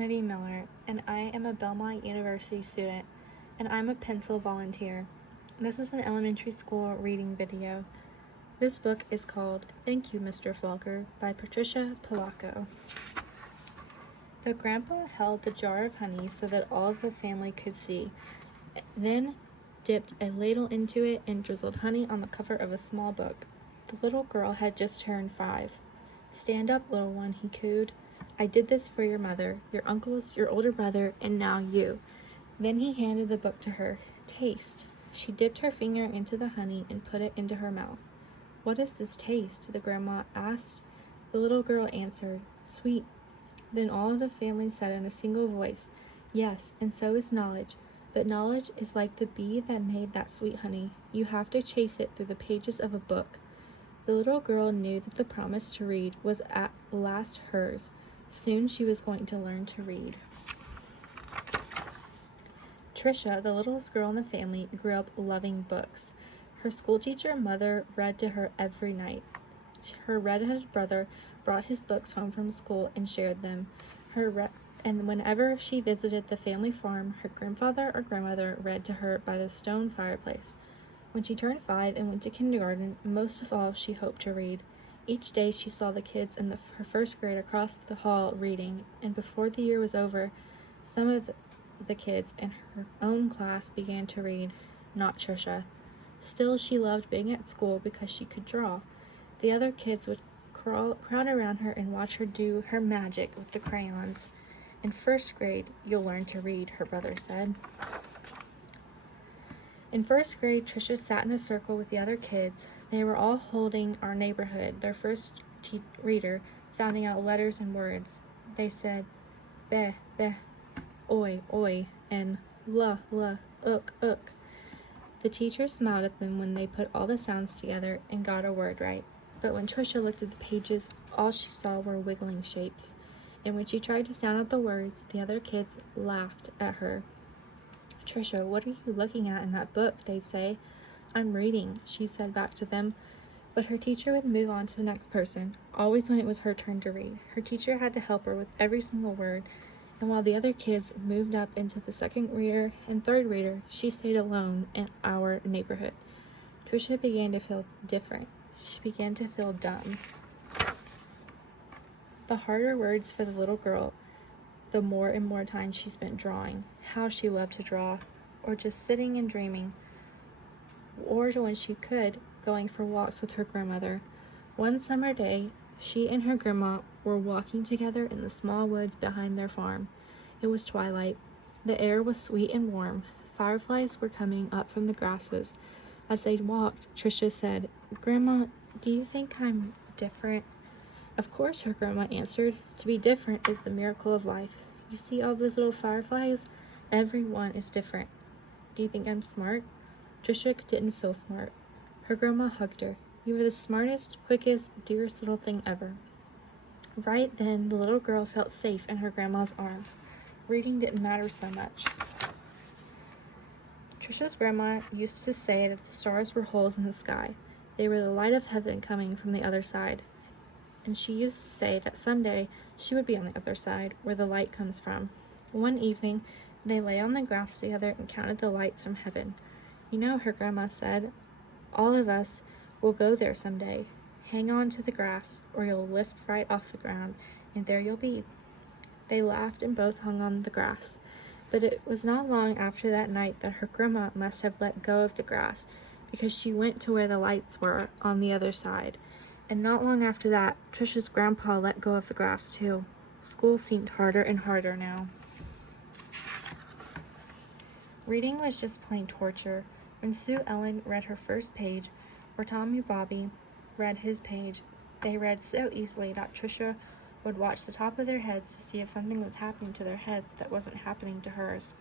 Kennedy Miller, and I am a Belmont University student, and I'm a pencil volunteer. This is an elementary school reading video. This book is called Thank You, Mr. Falker by Patricia Polacco. The grandpa held the jar of honey so that all of the family could see, then dipped a ladle into it and drizzled honey on the cover of a small book. The little girl had just turned 5. "Stand up, little one," he cooed. "I did this for your mother, your uncles, your older brother, and now you." Then he handed the book to her. "Taste." She dipped her finger into the honey and put it into her mouth. "What is this taste?" the grandma asked. The little girl answered, "Sweet." Then all of the family said in a single voice, "Yes, and so is knowledge. But knowledge is like the bee that made that sweet honey. You have to chase it through the pages of a book." The little girl knew that the promise to read was at last hers. Soon she was going to learn to read. Trisha, the littlest girl in the family, grew up loving books. Her schoolteacher mother read to her every night. Her redheaded brother brought his books home from school and shared them. And whenever she visited the family farm, her grandfather or grandmother read to her by the stone fireplace. When she turned 5 and went to kindergarten, most of all she hoped to read. Each day she saw the kids in her first grade across the hall reading, and before the year was over, some of the kids in her own class began to read. Not Trisha. Still, she loved being at school because she could draw. The other kids would crowd around her and watch her do her magic with the crayons. "In first grade, you'll learn to read," her brother said. In first grade, Trisha sat in a circle with the other kids. They were all holding Our Neighborhood, their first reader, sounding out letters and words. They said, "Beh, beh, oi, oi," and "la, la, ook, ook." The teacher smiled at them when they put all the sounds together and got a word right. But when Trisha looked at the pages, all she saw were wiggling shapes. And when she tried to sound out the words, the other kids laughed at her. "Trisha, what are you looking at in that book?" they'd say. "I'm reading," she said back to them. But her teacher would move on to the next person, always when it was her turn to read. Her teacher had to help her with every single word, and while the other kids moved up into the second reader and third reader, she stayed alone in Our Neighborhood. Trisha began to feel different. She began to feel dumb. The harder words for the little girl, the more and more time she spent drawing. How she loved to draw, or just sitting and dreaming, or when she could, going for walks with her grandmother. One summer day, she and her grandma were walking together in the small woods behind their farm. It was twilight. The air was sweet and warm. Fireflies were coming up from the grasses. As they walked, Trisha said, "Grandma, do you think I'm different?" "Of course," her grandma answered. "To be different is the miracle of life. You see all those little fireflies? Every one is different." "Do you think I'm smart?" Trisha didn't feel smart. Her grandma hugged her. "You were the smartest, quickest, dearest little thing ever." Right then, the little girl felt safe in her grandma's arms. Reading didn't matter so much. Trisha's grandma used to say that the stars were holes in the sky. They were the light of heaven coming from the other side. And she used to say that someday she would be on the other side, where the light comes from. One evening, they lay on the grass together and counted the lights from heaven. "You know," her grandma said, "all of us will go there someday. Hang on to the grass, or you'll lift right off the ground, and there you'll be." They laughed and both hung on the grass. But it was not long after that night that her grandma must have let go of the grass, because she went to where the lights were on the other side. And not long after that, Trisha's grandpa let go of the grass too. School seemed harder and harder now. Reading was just plain torture. When Sue Ellen read her first page, or Tommy Bobby read his page, they read so easily that Trisha would watch the top of their heads to see if something was happening to their heads that wasn't happening to hers.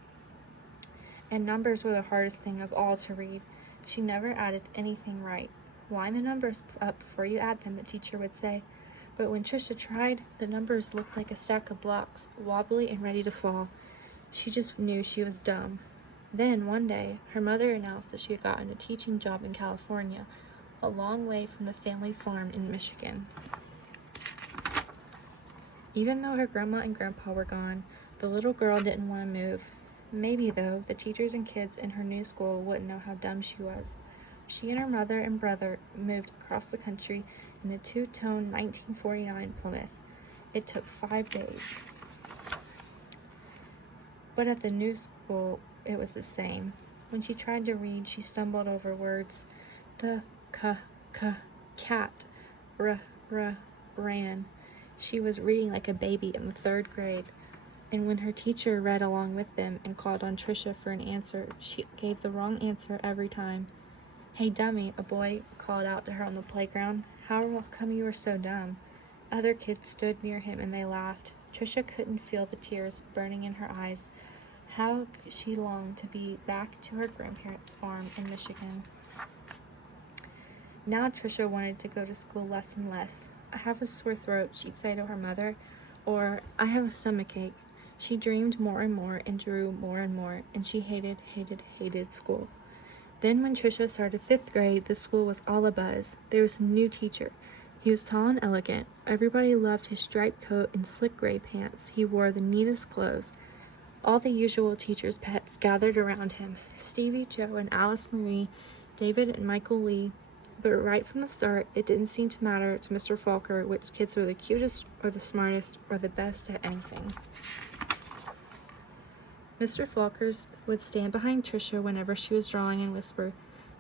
And numbers were the hardest thing of all to read. She never added anything right. "Line the numbers up before you add them," the teacher would say. But when Trisha tried, the numbers looked like a stack of blocks, wobbly and ready to fall. She just knew she was dumb. Then, one day, her mother announced that she had gotten a teaching job in California, a long way from the family farm in Michigan. Even though her grandma and grandpa were gone, The little girl didn't want to move. Maybe, though, the teachers and kids in her new school wouldn't know how dumb she was. She and her mother and brother moved across the country in a two-tone 1949 Plymouth. It took 5 days. But at the new school, it was the same. When she tried to read, she stumbled over words. The cat ran. She was reading like a baby in the 3rd grade. And when her teacher read along with them and called on Trisha for an answer, she gave the wrong answer every time. "Hey, dummy," a boy called out to her on the playground. "How come you are so dumb?" Other kids stood near him and they laughed. Trisha couldn't feel the tears burning in her eyes. How she longed to be back to her grandparents' farm in Michigan. Now Trisha wanted to go to school less and less. "I have a sore throat," she'd say to her mother, or "I have a stomach ache." She dreamed more and more and drew more and more, and she hated school. Then when Trisha started 5th grade, the school was all abuzz. There was a new teacher. He was tall and elegant. Everybody loved his striped coat and slick gray pants. He wore the neatest clothes. All the usual teachers' pets gathered around him. Stevie, Joe, and Alice Marie, David and Michael Lee. But right from the start, it didn't seem to matter to Mr. Falker which kids were the cutest or the smartest or the best at anything. Mr. Falker would stand behind Trisha whenever she was drawing and whisper,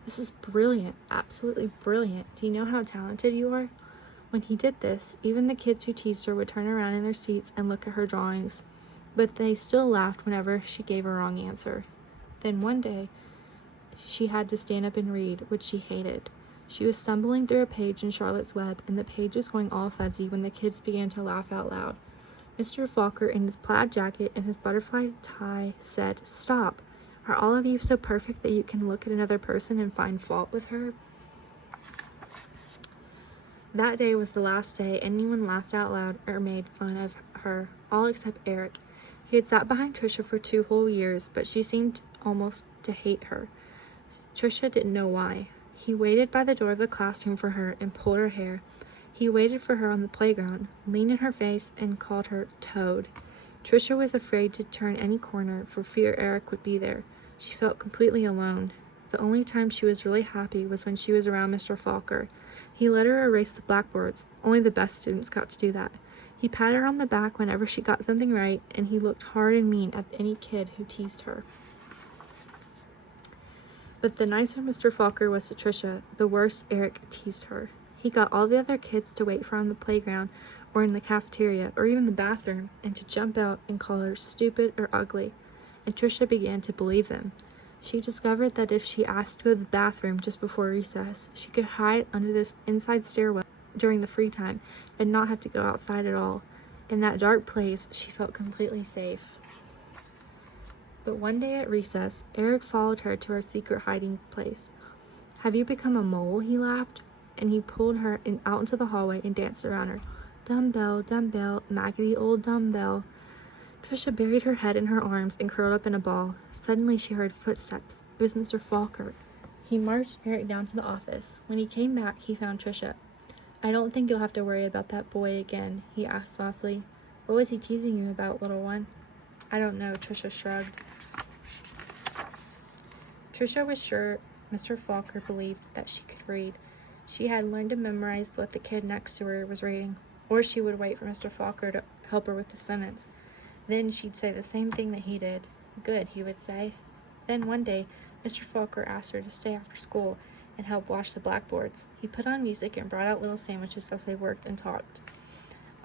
"This is brilliant, absolutely brilliant. Do you know how talented you are?" When he did this, even the kids who teased her would turn around in their seats and look at her drawings, but they still laughed whenever she gave a wrong answer. Then one day, she had to stand up and read, which she hated. She was stumbling through a page in Charlotte's Web, and the page was going all fuzzy when the kids began to laugh out loud. Mr. Falker, in his plaid jacket and his butterfly tie, said, "Stop! Are all of you so perfect that you can look at another person and find fault with her?" That day was the last day anyone laughed out loud or made fun of her, all except Eric. He had sat behind Trisha for 2 whole years, but she seemed almost to hate her. Trisha didn't know why. He waited by the door of the classroom for her and pulled her hair. He waited for her on the playground, leaned in her face, and called her Toad. Trisha was afraid to turn any corner for fear Eric would be there. She felt completely alone. The only time she was really happy was when she was around Mr. Falker. He let her erase the blackboards. Only the best students got to do that. He patted her on the back whenever she got something right, and he looked hard and mean at any kid who teased her. But the nicer Mr. Falker was to Trisha, the worse Eric teased her. He got all the other kids to wait for her on the playground or in the cafeteria or even the bathroom and to jump out and call her stupid or ugly, and Trisha began to believe them. She discovered that if she asked to go to the bathroom just before recess, she could hide under this inside stairwell during the free time and not have to go outside at all. In that dark place, she felt completely safe. But one day at recess, Eric followed her to her secret hiding place. "Have you become a mole?" he laughed, and he pulled her out into the hallway and danced around her. "Dumbbell, dumbbell, maggoty old dumbbell." Trisha buried her head in her arms and curled up in a ball. Suddenly she heard footsteps. It was Mr. Falker. He marched Eric down to the office. When he came back, he found Trisha. "I don't think you'll have to worry about that boy again," he asked softly. "What was he teasing you about, little one?" "I don't know," Trisha shrugged. Trisha was sure Mr. Falker believed that she could read. She had learned to memorize what the kid next to her was reading, or she would wait for Mr. Falker to help her with the sentence. Then she'd say the same thing that he did. "Good," he would say. Then one day, Mr. Falker asked her to stay after school and help wash the blackboards. He put on music and brought out little sandwiches as they worked and talked.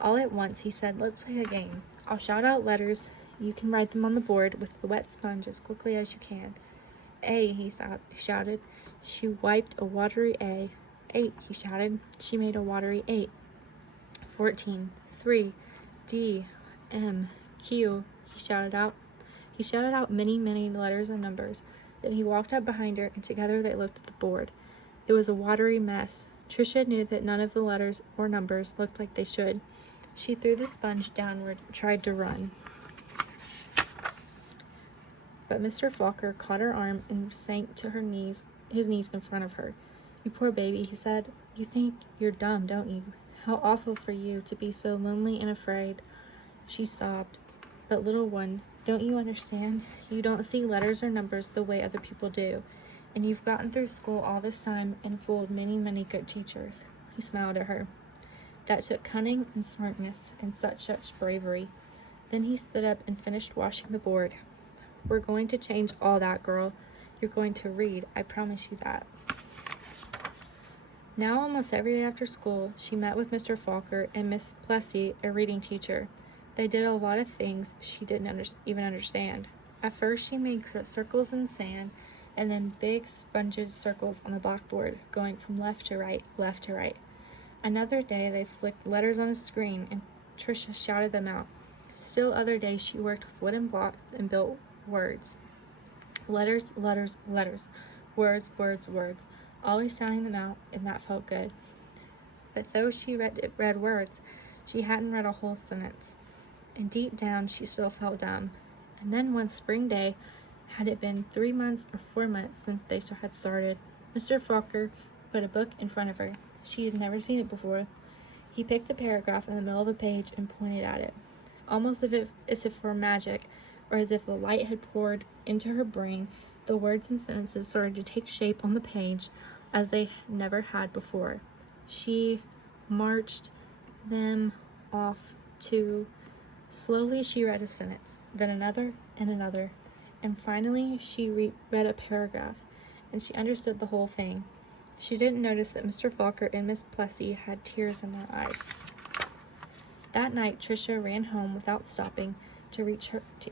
All at once, he said, "Let's play a game. I'll shout out letters. You can write them on the board with the wet sponge as quickly as you can." "A," he shouted. She wiped a watery A. 8, he shouted. She made a watery 8. 14. 3. D. M. Q, he shouted out. He shouted out many, many letters and numbers. Then he walked up behind her, and together they looked at the board. It was a watery mess. Trisha knew that none of the letters or numbers looked like they should. She threw the sponge downward and tried to run. But Mr. Falker caught her arm and sank to his knees in front of her. "You poor baby," he said. "You think you're dumb, don't you? How awful for you to be so lonely and afraid." She sobbed. But little one, don't you understand? You don't see letters or numbers the way other people do. And you've gotten through school all this time and fooled many, many good teachers." He smiled at her. "That took cunning and smartness and such bravery." Then he stood up and finished washing the board. "We're going to change all that, girl. You're going to read, I promise you that." Now almost every day after school, she met with Mr. Falker and Miss Plessy, a reading teacher. They did a lot of things she didn't even understand. At first, she made circles in sand, and then big sponges circles on the blackboard, going from left to right, left to right. Another day, they flicked letters on a screen, and Tricia shouted them out. Still other days, she worked with wooden blocks and built words. Letters, letters, letters. Words, words, words. Always sounding them out, and that felt good. But though she read words, she hadn't read a whole sentence. And deep down, she still felt dumb. And then one spring day, had it been 3 months or 4 months since they had started, Mr. Falker put a book in front of her. She had never seen it before. He picked a paragraph in the middle of a page and pointed at it, almost as if for magic, or as if the light had poured into her brain. The words and sentences started to take shape on the page as they never had before. She marched them off to... Slowly she read a sentence, then another and another, and finally she read a paragraph, and she understood the whole thing. She didn't notice that Mr. Falker and Miss Plessy had tears in their eyes. That night, Tricia ran home without stopping to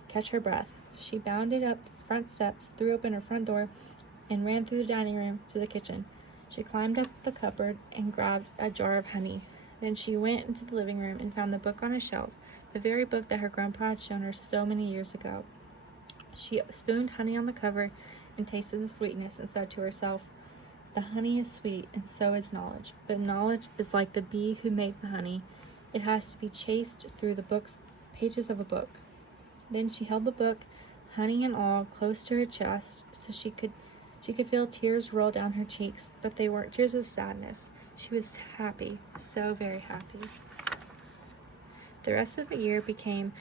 catch her breath. She bounded up the front steps, threw open her front door, and ran through the dining room to the kitchen. She climbed up the cupboard and grabbed a jar of honey. Then she went into the living room and found the book on a shelf, the very book that her grandpa had shown her so many years ago. She spooned honey on the cover and tasted the sweetness and said to herself, "The honey is sweet, and so is knowledge. But knowledge is like the bee who made the honey. It has to be chased through the pages of a book." Then she held the book, honey and all, close to her chest, so she could feel tears roll down her cheeks, but they weren't tears of sadness. She was happy, so very happy. The rest of the year became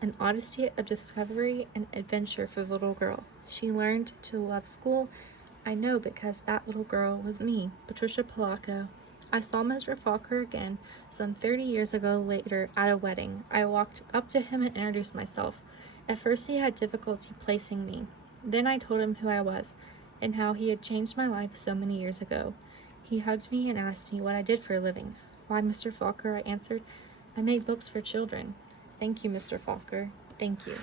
an odyssey of discovery and adventure for the little girl. She learned to love school. I know because that little girl was me, Patricia Polacco. I saw Mr. Falker again some 30 years ago later at a wedding. I walked up to him and introduced myself. At first he had difficulty placing me. Then I told him who I was and how he had changed my life so many years ago. He hugged me and asked me what I did for a living. "Why, Mr. Falker," I answered, "I make books for children." "Thank you, Mr. Falker. Thank you."